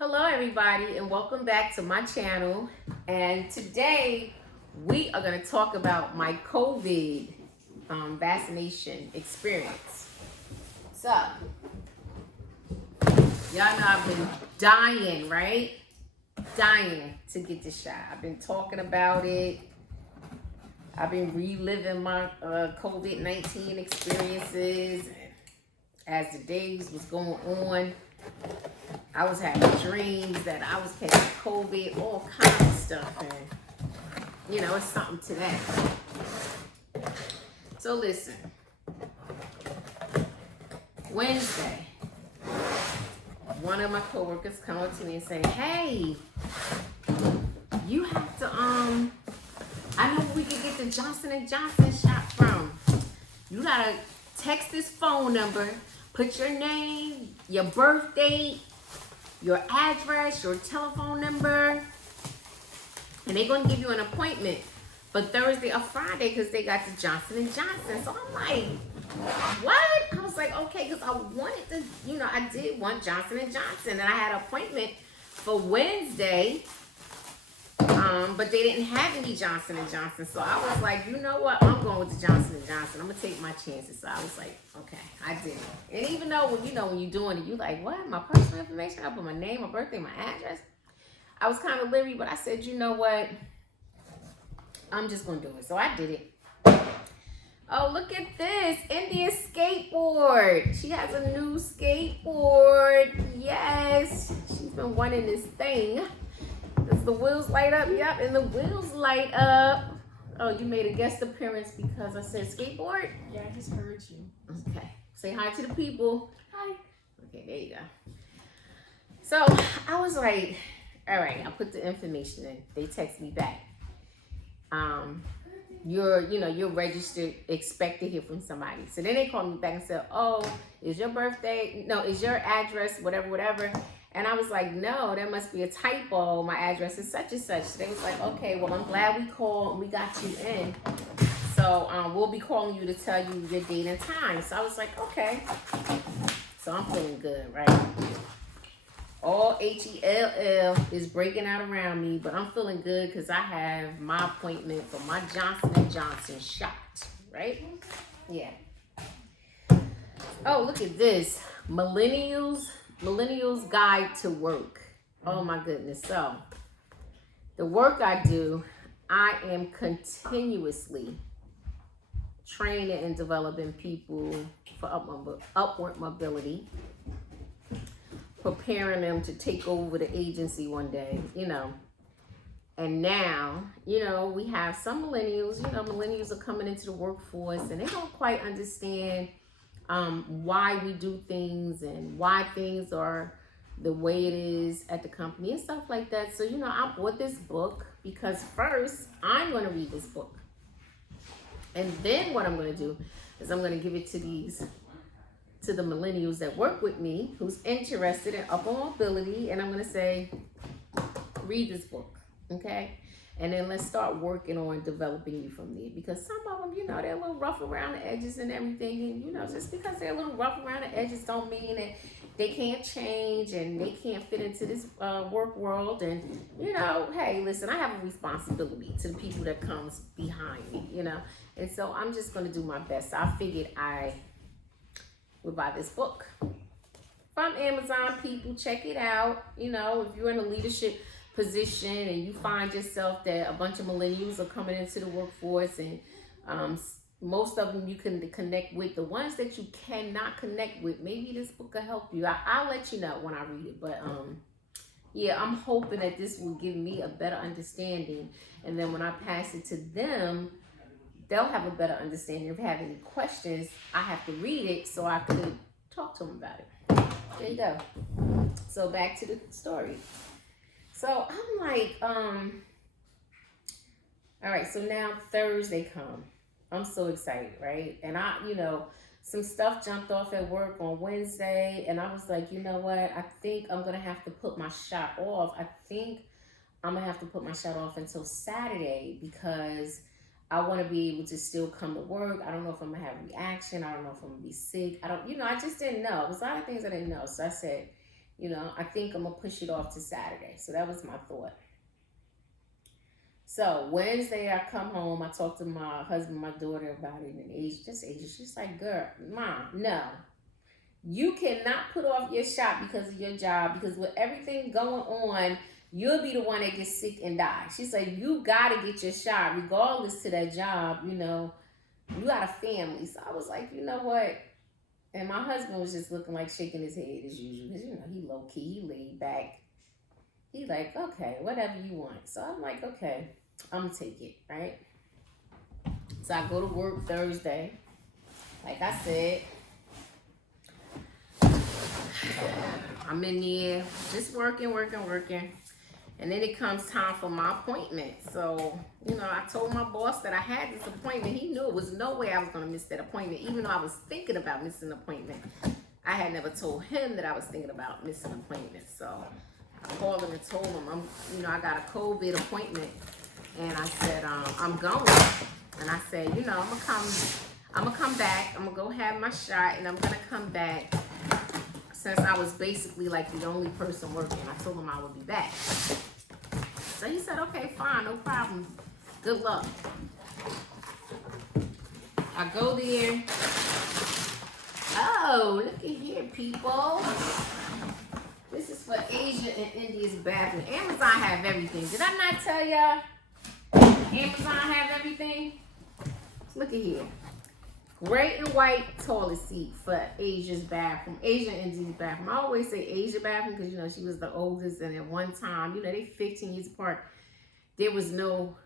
Hello everybody and welcome back to my channel. And today we are going to talk about my COVID vaccination experience. So, y'all know I've been dying, right? Dying to get the shot. I've been talking about it. I've been reliving my COVID-19 experiences as the days was going on. I was having dreams that I was catching COVID, all kinds of stuff, and it's something to that. So listen, Wednesday, one of my coworkers come up to me and say, "Hey, you have to I know where we can get the Johnson & Johnson shot from. You gotta text this phone number, put your name, your birth date, your address, your telephone number, and they're going to give you an appointment for Thursday or Friday because they got the Johnson & Johnson." So I'm like, what? I was like, okay, because I wanted to, I did want Johnson & Johnson, and I had an appointment for Wednesday, but they didn't have any Johnson & Johnson. So I was like, you know what? I'm going with the Johnson & Johnson. I'm going to take my chances. So I was like, okay, I did it. And even though, when you're doing it, you like, what? My personal information? I put my name, my birthday, my address. I was kind of leery, but I said, you know what? I'm just going to do it. So I did it. Oh, look at this. India skateboard. She has a new skateboard. Yes. She's been wanting this thing. Does the wheels light up? Yep, and the wheels light up. Oh, you made a guest appearance because I said skateboard? Yeah, I just heard you. Okay. Say hi to the people. Hi. Okay, there you go. So I was like, all right, I put the information in. They text me back. You're registered, expect to hear from somebody. So then they called me back and said, oh, is your birthday? No, is your address, whatever. And I was like, no, there must be a typo. My address is such and such. So they was like, okay, well, I'm glad we called and we got you in. So we'll be calling you to tell you your date and time. So I was like, okay. So I'm feeling good, right? All HELL is breaking out around me, but I'm feeling good because I have my appointment for my Johnson & Johnson shot, right? Yeah. Oh, look at this. Millennials Guide to Work. Oh my goodness. So the work I do, I am continuously training and developing people for upward mobility, preparing them to take over the agency one day, And now, we have some millennials, millennials are coming into the workforce and they don't quite understand why we do things and why things are the way it is at the company and stuff like that. So, I bought this book because first I'm going to read this book. And then what I'm going to do is I'm going to give it to the millennials that work with me who's interested in upper mobility, and I'm going to say, read this book, okay? And then let's start working on developing you from there, because some of them, they're a little rough around the edges and everything, and just because they're a little rough around the edges don't mean that they can't change and they can't fit into this work world. And hey, listen, I have a responsibility to the people that comes behind me, and so I'm just going to do my best. So I figured I would buy this book from Amazon. People, check it out. If you're in a leadership position and you find yourself that a bunch of millennials are coming into the workforce, and most of them you can connect with, the ones that you cannot connect with, maybe this book will help you. I'll let you know when I read it, but yeah, I'm hoping that this will give me a better understanding, and then when I pass it to them, they'll have a better understanding. If they have any questions, I have to read it so I could talk to them about it. There you go. So back to the story. So I'm like, all right, so now Thursday come. I'm so excited, right? And some stuff jumped off at work on Wednesday, and I was like, you know what? I think I'm going to have to put my shot off. I think I'm going to have to put my shot off until Saturday because I want to be able to still come to work. I don't know if I'm going to have a reaction. I don't know if I'm going to be sick. I just didn't know. There's a lot of things I didn't know. So I said, I think I'm going to push it off to Saturday. So that was my thought. So Wednesday I come home, I talk to my husband, my daughter about it, and Asia, she's like, girl, Mom, no. You cannot put off your shot because of your job, because with everything going on, you'll be the one that gets sick and die. She said, you got to get your shot regardless to that job, you got a family. So I was like, you know what? And my husband was just looking like shaking his head as usual, because, he low-key, he laid back. He like, okay, whatever you want. So I'm like, okay, I'm going to take it, right? So I go to work Thursday. Like I said, I'm in there just working. And then it comes time for my appointment. So, I told my boss that I had this appointment. He knew it was no way I was going to miss that appointment, even though I was thinking about missing an appointment. I had never told him that I was thinking about missing an appointment. So I called him and told him, I got a COVID appointment. And I said, I'm going. And I said, I'm going to come back. I'm going to go have my shot, and I'm going to come back. Since I was basically like the only person working, I told him I would be back. So he said, okay, fine, no problem. Good luck. I go there. Oh, look at here, people. This is for Asia and India's bathroom. Amazon have everything. Did I not tell y'all? Amazon have everything. Look at here. Gray and white toilet seat for Asia's bathroom. Asia and India's bathroom. I always say Asia bathroom because, she was the oldest. And at one time, they 15 years apart. There was no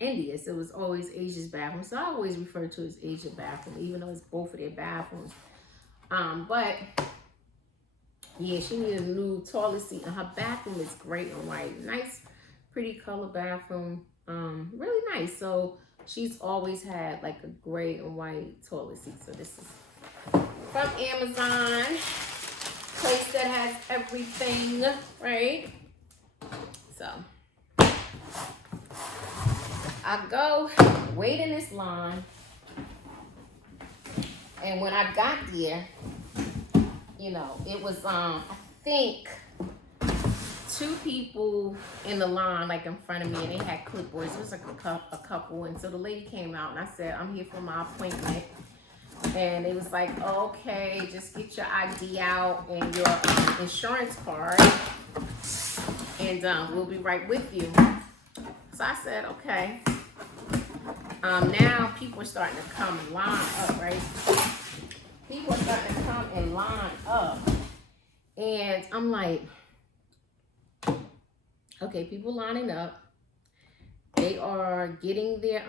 India. So it was always Asia's bathroom. So I always refer to it as Asia bathroom, even though it's both of their bathrooms. But, yeah, she needed a new toilet seat. And her bathroom is gray and white. Nice, pretty color bathroom. Really nice. So she's always had like a gray and white toilet seat. So this is from Amazon, place that has everything, right? So I go wait in this line, and when I got there, it was I think 2 people in the line, like in front of me, and they had clipboards. It was like a couple. And so the lady came out, and I said, I'm here for my appointment. And it was like, okay, just get your ID out and your insurance card, and we'll be right with you. So I said, okay. Now people are starting to come and line up, right? People are starting to come and line up. And I'm like, okay, people lining up. They are getting their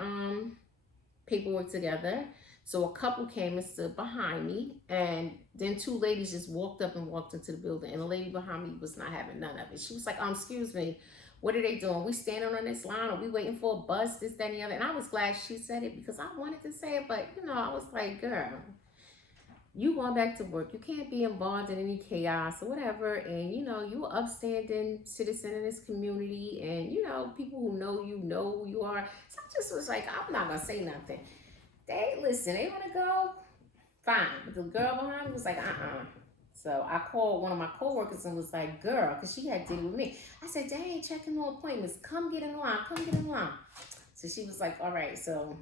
paperwork together. So a couple came and stood behind me, and then 2 ladies just walked up and walked into the building, and the lady behind me was not having none of it. She was like, excuse me, what are they doing? We standing on this line? Are we waiting for a bus, this, that, and the other? And I was glad she said it because I wanted to say it, but I was like, girl, you going back to work. You can't be involved in any chaos or whatever. And, you an upstanding citizen in this community. And, people who know who you are. So I just was like, I'm not going to say nothing. They want to go? Fine. But the girl behind me was like, So I called one of my coworkers and was like, girl, because she had dinner with me. I said, they ain't checking no appointments. Come get in line. So she was like, all right. So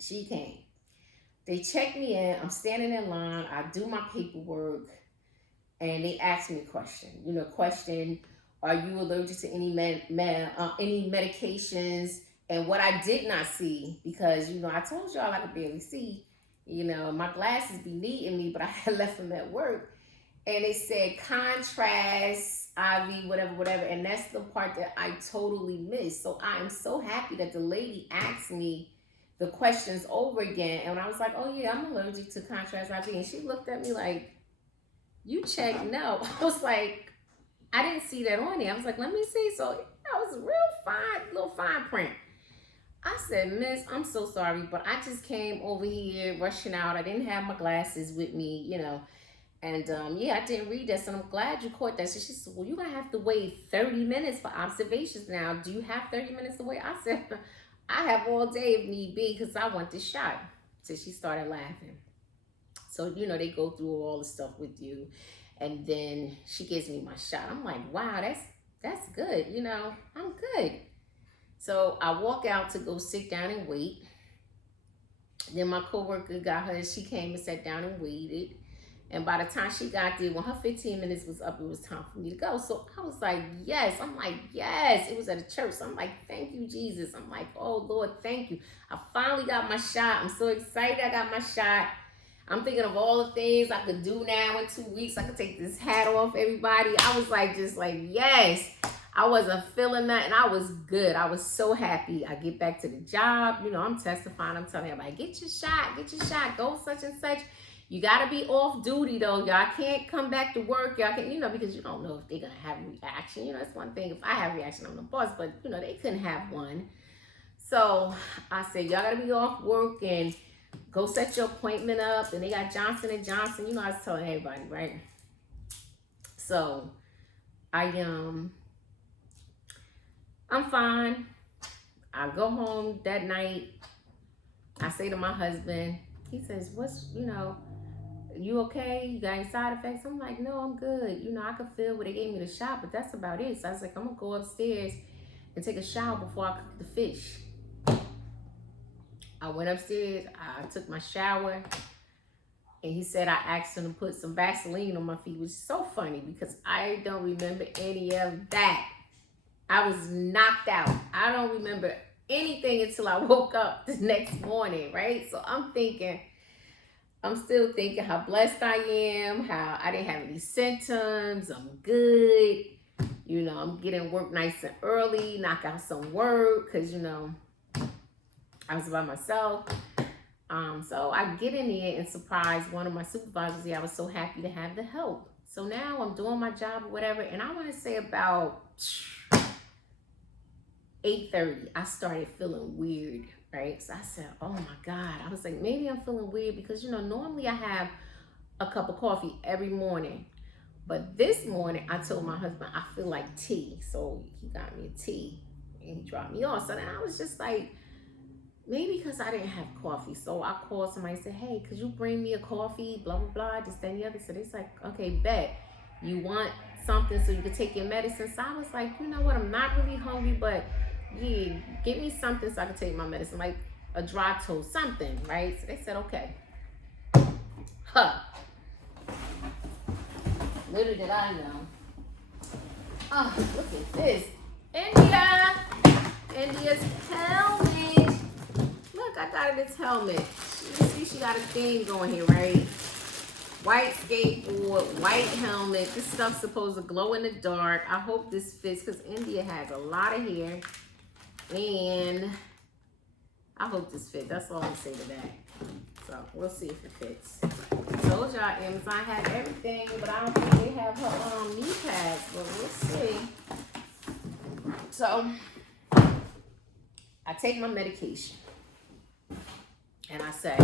she came. They checked me in. I'm standing in line. I do my paperwork. And they asked me a question. Question, are you allergic to any any medications? And what I did not see, because, I told y'all I could barely see, my glasses be needing me, but I had left them at work. And they said contrast, IV, whatever. And that's the part that I totally missed. So I am so happy that the lady asked me the questions over again. And I was like, oh yeah, I'm allergic to contrast IV. And she looked at me like, you checked? No. I was like, I didn't see that on there. I was like, let me see. So that was little fine print. I said, Miss, I'm so sorry, but I just came over here rushing out. I didn't have my glasses with me, And yeah, I didn't read this, and I'm glad you caught that. So she said, well, you're going to have to wait 30 minutes for observations now. Do you have 30 minutes to wait? I said, I have all day if need be because I want this shot. So she started laughing. So, they go through all the stuff with you. And then she gives me my shot. I'm like, wow, that's good. You know, I'm good. So I walk out to go sit down and wait. Then my coworker got her. She came and sat down and waited. And by the time she got there, when her 15 minutes was up, it was time for me to go. So I was like, yes. I'm like, yes. It was at a church. So I'm like, thank you, Jesus. I'm like, oh, Lord, thank you. I finally got my shot. I'm so excited I got my shot. I'm thinking of all the things I could do now in 2 weeks. I could take this hat off, everybody. I was like, just like, yes. I wasn't feeling that, and I was good. I was so happy. I get back to the job. You know, I'm testifying. I'm telling everybody, get your shot, go such and such. You got to be off duty, though. Y'all can't come back to work. Y'all can, you know, because you don't know if they're going to have a reaction. You know, it's one thing if I have a reaction, I'm the boss, but, you know, they couldn't have one. So I said, y'all got to be off work and go set your appointment up. And they got Johnson & Johnson. You know, I was telling everybody, right? So I'm fine. I go home that night. I say to my husband, he says, you know, you okay? You got any side effects? I'm like, no, I'm good. You know, I could feel where they gave me the shot, but that's about it. So I was like, I'm going to go upstairs and take a shower before I cook the fish. I went upstairs. I took my shower. And he said I asked him to put some Vaseline on my feet, which is so funny because I don't remember any of that. I was knocked out. I don't remember anything until I woke up the next morning, right? So I'm still thinking how blessed I am, how I didn't have any symptoms. I'm good. You know, I'm getting work nice and early, knock out some work because, you know, I was by myself. So I get in there and surprise one of my supervisors. Yeah, I was so happy to have the help. So now I'm doing my job or whatever. And I want to say about 8:30, I started feeling weird, right? So I said, oh my God. I was like, maybe I'm feeling weird because, you know, normally I have a cup of coffee every morning. But this morning, I told my husband, I feel like tea. So he got me a tea and he dropped me off. So then I was just like, maybe because I didn't have coffee. So I called somebody and said, hey, could you bring me a coffee? Blah, blah, blah, this, that, and the other. So they're like, okay, bet. You want something so you can take your medicine? So I was like, you know what? I'm not really hungry, but yeah, give me something so I can take my medicine, like a dry toast, something, right? So they said, okay. Huh. Little did I know. Oh, look at this. India's helmet. Look, I got this helmet. You see she got a thing going here, right? White skateboard, white helmet. This stuff's supposed to glow in the dark. I hope this fits because India has a lot of hair. And I hope this fits. That's all I'm going to say to that. So we'll see if it fits. I told y'all Amazon had everything, but I don't think they have her knee pads. But we'll see. So I take my medication. And I say,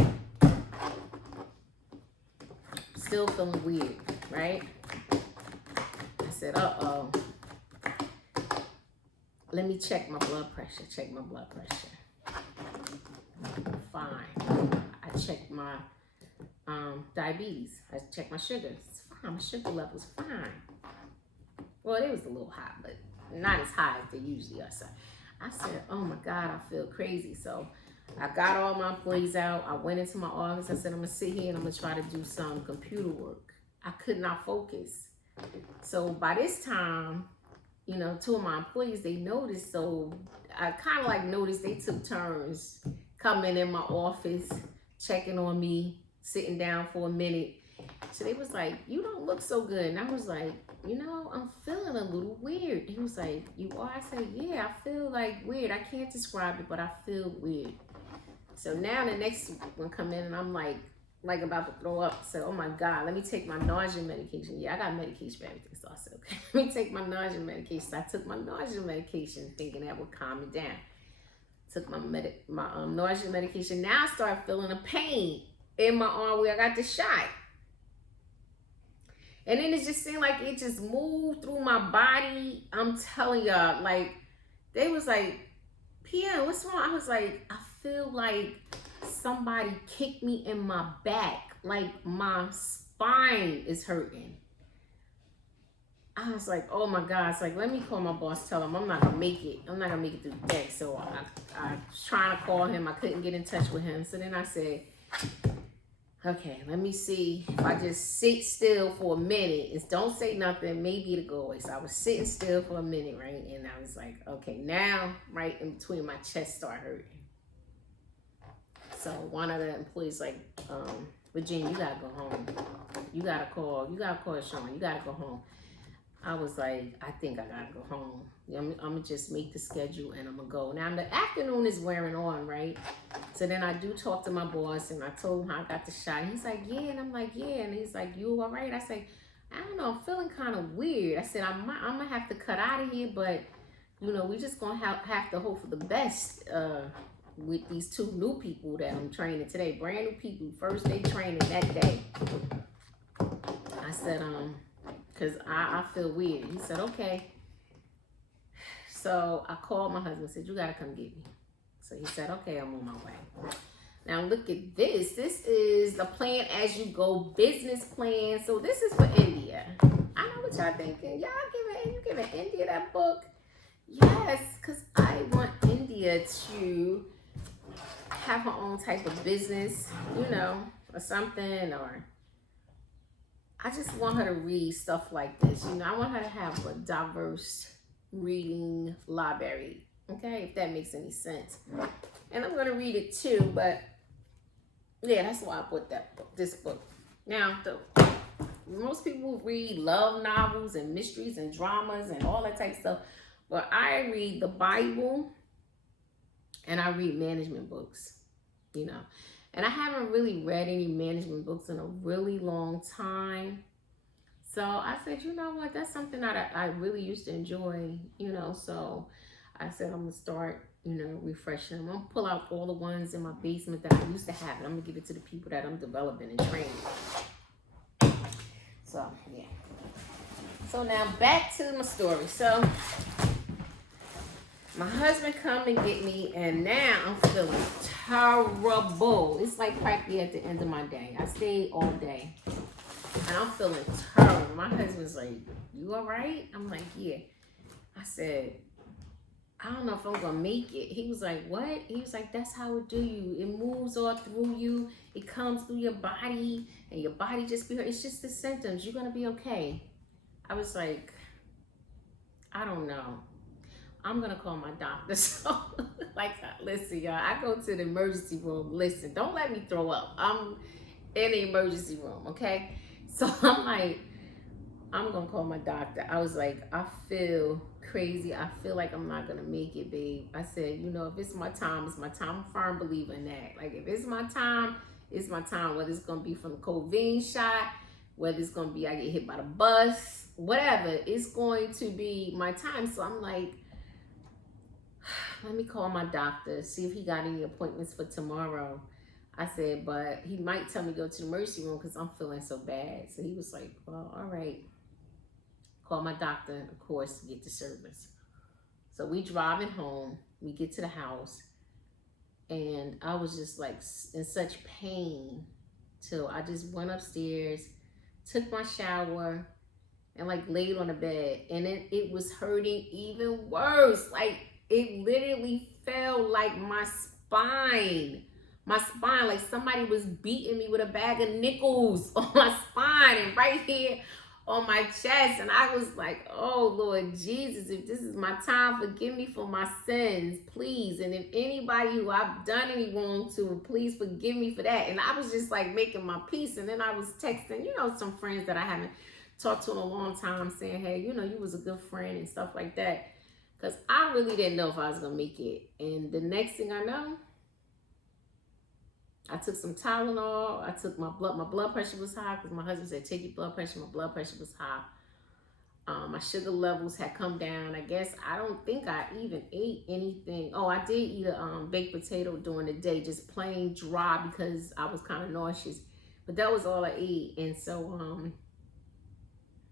still feeling weird, right? I said, uh-oh. Let me check my blood pressure. Fine. I checked my diabetes. I checked my sugar. It's fine. My sugar level's fine. Well, it was a little high, but not as high as they usually are. So I said, oh my God, I feel crazy. So I got all my employees out. I went into my office. I said, I'm going to sit here and I'm going to try to do some computer work. I could not focus. So by this time, you know, two of my employees, they noticed. So I kind of like noticed they took turns coming in my office, checking on me, sitting down for a minute. So they was like, you don't look so good. And I was like, you know, I'm feeling a little weird. He was like, you are? I said, yeah, I feel like weird. I can't describe it, but I feel weird. So now the next one come in and I'm like about to throw up. So, oh my God, let me take my nausea medication. Yeah, I got medication for everything. So I said, okay, let me take my nausea medication. So I took my nausea medication thinking that would calm me down. Took my nausea medication. Now I start feeling a pain in my arm where I got the shot. And then it just seemed like it just moved through my body. I'm telling y'all, like, they was like, Pia, what's wrong? I was like, I feel like somebody kicked me in my back. Like my spine is hurting. I was like, oh my God. It's like, let me call my boss, tell him I'm not going to make it. I'm not going to make it through the day. So I was trying to call him. I couldn't get in touch with him. So then I said, okay, let me see if I just sit still for a minute and don't say nothing, maybe it'll go away. So I was sitting still for a minute, right? And I was like, okay, now right in between my chest start hurting. So one of the employees like, Virginia, you gotta go home. You gotta call Sean. You gotta go home. I was like, I think I gotta go home. I'm gonna just make the schedule and I'm gonna go. Now the afternoon is wearing on, right? So then I do talk to my boss and I told him how I got the shot. And he's like, yeah. And I'm like, yeah. And he's like, you all right? I say, I don't know. I'm feeling kind of weird. I said, I'm gonna have to cut out of here, but you know, we just gonna have to hope for the best with these 2 new people that I'm training today. Brand new people, first day training that day. I said, because I feel weird. He said, okay. So I called my husband and said, you got to come get me. So he said, okay, I'm on my way. Now look at this. This is the Plan As You Go business plan. So this is for India. I know what y'all thinking. You giving India that book? Yes, because I want India to have her own type of business, you know, or something, or I just want her to read stuff like this. You know, I want her to have a diverse reading library. Okay, if that makes any sense. And I'm gonna read it too, but yeah, that's why I put this book. Now, most people read love novels and mysteries and dramas and all that type of stuff, but I read the Bible and I read management books. You know. And I haven't really read any management books in a really long time. So I said, you know what? That's something that I really used to enjoy, you know. So I said, I'm going to start, you know, refreshing them. I'm going to pull out all the ones in my basement that I used to have. And I'm going to give it to the people that I'm developing and training. So, yeah. So now back to my story. So my husband come and get me, and now I'm feeling terrible. It's like practically at the end of my day. I stayed all day, and I'm feeling terrible. My husband's like, you all right? I'm like, yeah. I said, I don't know if I'm going to make it. He was like, what? He was like, that's how it do you. It moves all through you. It comes through your body, and your body just be hurt. It's just the symptoms. You're going to be okay. I was like, I don't know. I'm going to call my doctor. So, like, listen, y'all, I go to the emergency room. Listen, don't let me throw up. I'm in the emergency room, okay? So I'm like, I'm going to call my doctor. I was like, I feel crazy. I feel like I'm not going to make it, babe. I said, you know, if it's my time, it's my time. I'm a firm believer in that. Like, if it's my time, it's my time. Whether it's going to be from the COVID shot, whether it's going to be I get hit by the bus, whatever, it's going to be my time. So I'm like, let me call my doctor, see if he got any appointments for tomorrow. I said, but he might tell me to go to the emergency room because I'm feeling so bad. So he was like, well, all right. Call my doctor, of course, to get the service. So we driving home. We get to the house. And I was just like in such pain till I just went upstairs, took my shower, and like laid on the bed. And it was hurting even worse. Like, it literally felt like my spine, like somebody was beating me with a bag of nickels on my spine and right here on my chest. And I was like, oh Lord Jesus, if this is my time, forgive me for my sins, please. And if anybody who I've done any wrong to, please forgive me for that. And I was just like making my peace. And then I was texting, you know, some friends that I haven't talked to in a long time, saying, hey, you know, you was a good friend and stuff like that. Because I really didn't know if I was going to make it. And the next thing I know, I took some Tylenol. I took my blood pressure was high because my husband said, take your blood pressure. My blood pressure was high. My sugar levels had come down. I guess I don't think I even ate anything. Oh, I did eat a baked potato during the day, just plain dry because I was kind of nauseous. But that was all I ate. And so,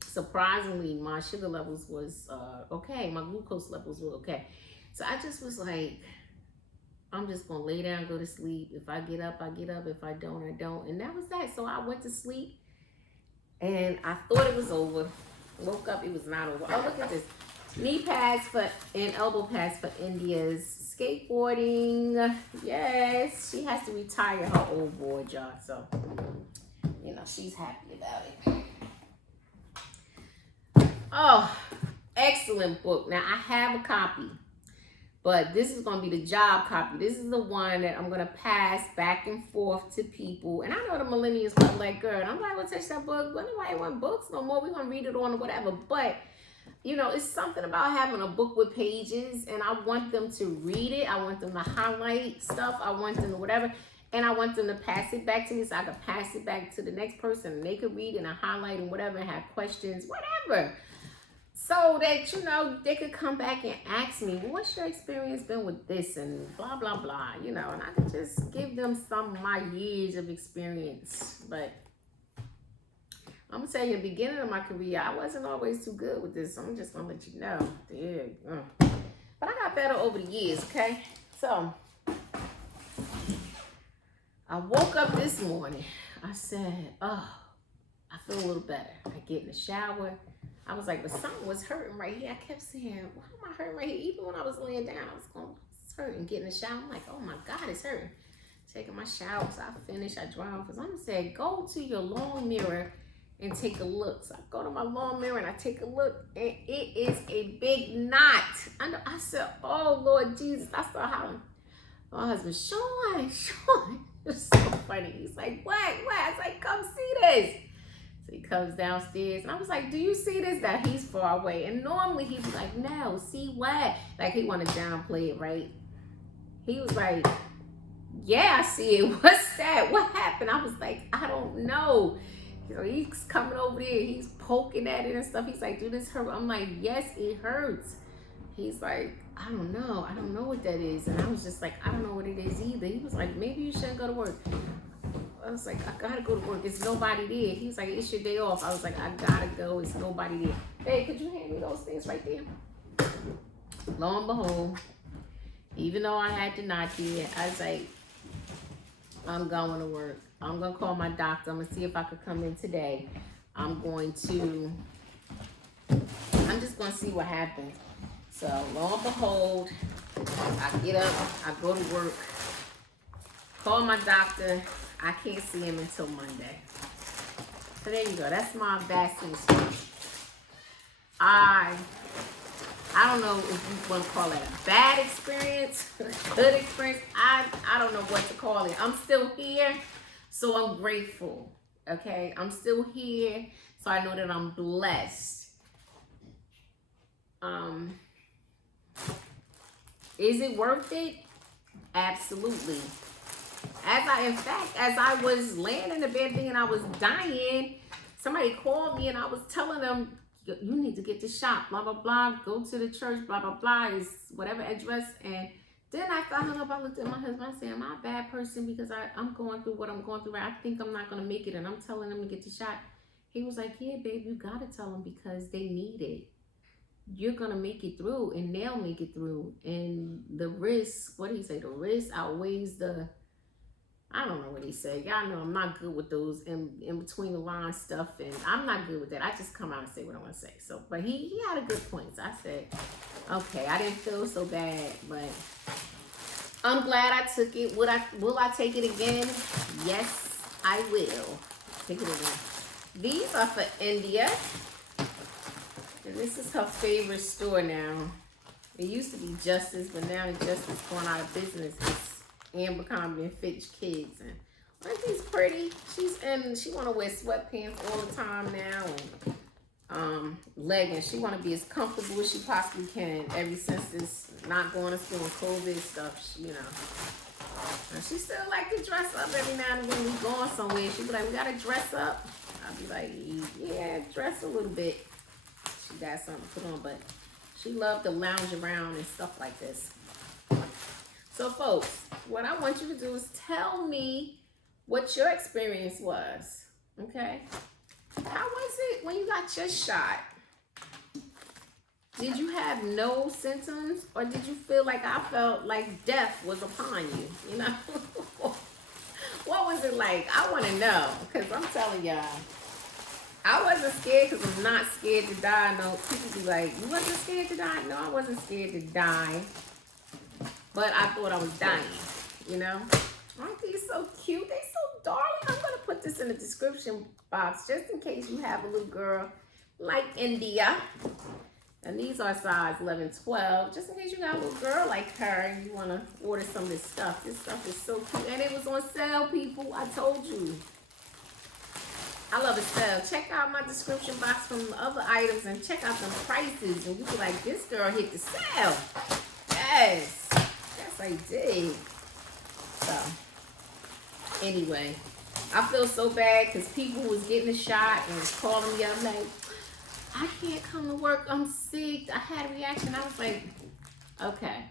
surprisingly, my sugar levels was okay. My glucose levels were okay. So I just was like, I'm just going to lay down, go to sleep. If I get up, I get up. If I don't, I don't. And that was that. So I went to sleep and I thought it was over. Woke up, it was not over. Oh, look at this. Knee pads and elbow pads for India's skateboarding. Yes, she has to retire her old board, y'all. So, you know, she's happy about it. Oh, excellent book. Now, I have a copy, but this is going to be the job copy. This is the one that I'm going to pass back and forth to people. And I know the millennials are like, girl, I'm not going to touch that book. But nobody want books no more. We're going to read it on or whatever. But you know, it's something about having a book with pages, and I want them to read it. I want them to highlight stuff. I want them to whatever, and I want them to pass it back to me so I can pass it back to the next person, and they could read and I highlight and whatever, and have questions, whatever. So that, you know, they could come back and ask me, well, what's your experience been with this and blah, blah, blah, you know, and I could just give them some of my years of experience. But I'm gonna tell you, in the beginning of my career, I wasn't always too good with this. So I'm just gonna let you know. Yeah. But I got better over the years, okay? So I woke up this morning. I said, oh, I feel a little better. I get in the shower. I was like, but something was hurting right here. I kept saying, why am I hurting right here? Even when I was laying down, I was going, it's hurting. Get in the shower. I'm like, oh my God, it's hurting. Taking my shower. So I finished. I dry off. Because I'm saying, go to your long mirror and take a look. So I go to my long mirror and I take a look, and it is a big knot. I said, oh Lord Jesus. I started hollering. My husband, Sean. It was so funny. He's like, what? I was like, come see this. So he comes downstairs and I was like, do you see this? That he's far away. And normally he'd be like, no, see what? Like he wanted to downplay it, right? He was like, yeah, I see it. What's that? What happened? I was like, I don't know. So he's coming over there, he's poking at it and stuff. He's like, do this hurt? I'm like, yes, it hurts. He's like, I don't know what that is. And I was just like, I don't know what it is either. He was like, maybe you shouldn't go to work. I was like, I gotta go to work. It's nobody there. He's like, it's your day off. I was like, I gotta go. It's nobody there. Hey, could you hand me those things right there? Lo and behold, even though I had the knot there, I was like, I'm going to work. I'm going to call my doctor. I'm going to see if I could come in today. I'm just going to see what happens. So, lo and behold, I get up, I go to work, call my doctor. I can't see him until Monday. So there you go. That's my vaccine story. I don't know if you want to call it a bad experience, good experience. I don't know what to call it. I'm still here. So I'm grateful, okay? I'm still here, so I know that I'm blessed. Is it worth it? Absolutely. As I was laying in the bed thinking I was dying, somebody called me and I was telling them, you need to get the shot, blah, blah, blah, go to the church, blah, blah, blah, is whatever address, and then after I hung up, I looked at my husband. I said, am I a bad person because I'm going through what I'm going through? I think I'm not going to make it, and I'm telling them to get the shot. He was like, yeah, babe, you got to tell them because they need it. You're going to make it through, and they'll make it through. And the risk, what did he say? The risk outweighs the, I don't know what he said. Y'all know I'm not good with those in between the line stuff, and I'm not good with that. I just come out and say what I want to say. So, but he had a good point. So I said, okay, I didn't feel so bad, but I'm glad I took it. Will I take it again? Yes, I will. Take it again. These are for India. And this is her favorite store now. It used to be Justice, but now Justice going out of business. It's Abercrombie and Fitch Kids. And aren't these pretty? She want to wear sweatpants all the time now, and leggings. She want to be as comfortable as she possibly can. Ever since this not going to school and COVID stuff, you know. And she still like to dress up every now and then. We going somewhere. She be like, we gotta dress up. I'll be like, yeah, dress a little bit. She got something to put on, but she loved to lounge around and stuff like this. So folks, what I want you to do is tell me what your experience was, okay? How was it when you got your shot? Did you have no symptoms, or did you feel like I felt like death was upon you, you know? What was it like? I want to know, because I'm telling y'all, I wasn't scared because I'm not scared to die. No, people be like, you wasn't scared to die? No, I wasn't scared to die. But I thought I was dying, you know? Aren't these so cute? They so darling. I'm going to put this in the description box just in case you have a little girl like India. And these are size 11, 12. Just in case you got a little girl like her and you want to order some of this stuff. This stuff is so cute. And it was on sale, people. I told you. I love a sale. Check out my description box from the other items and check out the prices. And you be like, this girl hit the sale. Yes. Yes, I did. So, anyway, I feel so bad because people was getting a shot and was calling me up like, I can't come to work. I'm sick. I had a reaction. I was like, okay.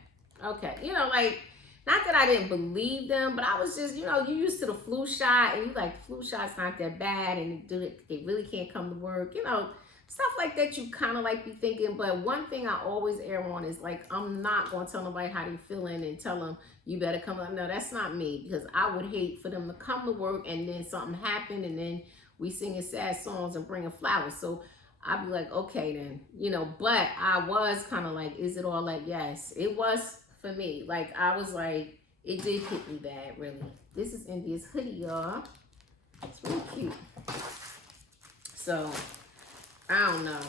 You know, like, not that I didn't believe them, but I was just, you know, you used to the flu shot and you like, flu shot's not that bad and they really can't come to work. You know, stuff like that you kind of like be thinking. But one thing I always err on is like, I'm not going to tell nobody how they feeling and tell them you better come up. No, that's not me, because I would hate for them to come to work and then something happened and then we singing sad songs and bringing flowers. So I'd be like, okay then, you know, but I was kind of like, is it all like, yes, it was for me. Like, I was like, it did hit me bad, really. This is India's hoodie, y'all. It's really cute. So, I don't know.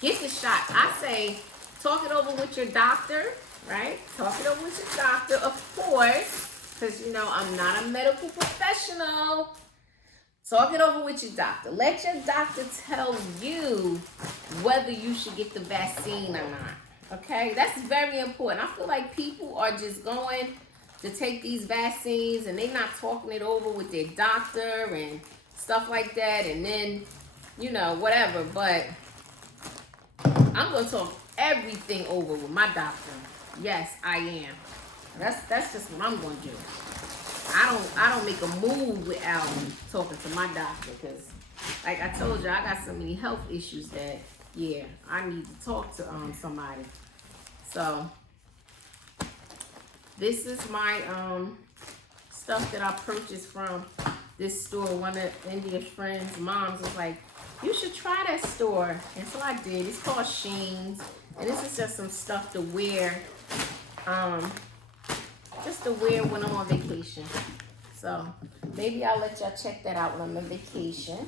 Get the shot. I say, talk it over with your doctor, right? Talk it over with your doctor, of course, because, you know, I'm not a medical professional. Talk it over with your doctor. Let your doctor tell you whether you should get the vaccine or not. Okay? That's very important. I feel like people are just going to take these vaccines and they're not talking it over with their doctor and stuff like that. And then, you know, whatever. But I'm going to talk everything over with my doctor. Yes, I am. That's just what I'm going to do. I don't make a move without talking to my doctor, because like I told you, I got so many health issues that, yeah, I need to talk to somebody. So this is my stuff that I purchased from this store. One of India's friends' moms was like, you should try that store. And so I did. It's called Sheen's. And this is just some stuff to wear. Just to wear when I'm on vacation. So maybe I'll let y'all check that out when I'm on vacation.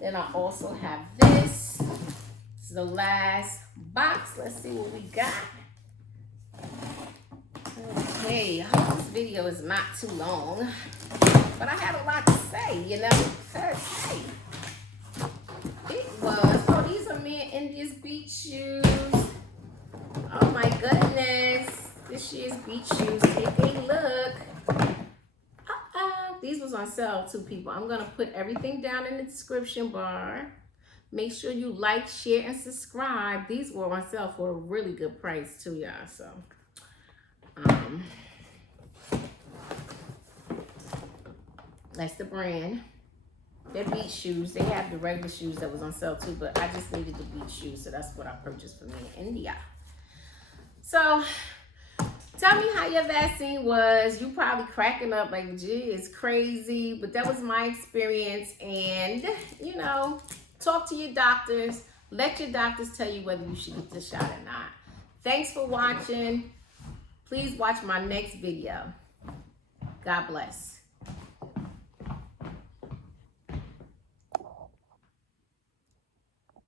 Then I also have this. This is the last box. Let's see what we got. Okay, I hope this video is not too long. But I had a lot to say, you know. Because, hey, it was. Oh, these are me and India's beach shoes. Oh my goodness. This year's beach shoes. Take a look. These was on sale too, people. I'm going to put everything down in the description bar. Make sure you like, share, and subscribe. These were on sale for a really good price too, y'all. So, that's the brand. They're beach shoes. They have the regular shoes that was on sale too, but I just needed the beach shoes, so that's what I purchased for me in India. So, tell me how your vaccine was. You probably cracking up like, gee, it's crazy. But that was my experience. And, you know, talk to your doctors. Let your doctors tell you whether you should get the shot or not. Thanks for watching. Please watch my next video. God bless.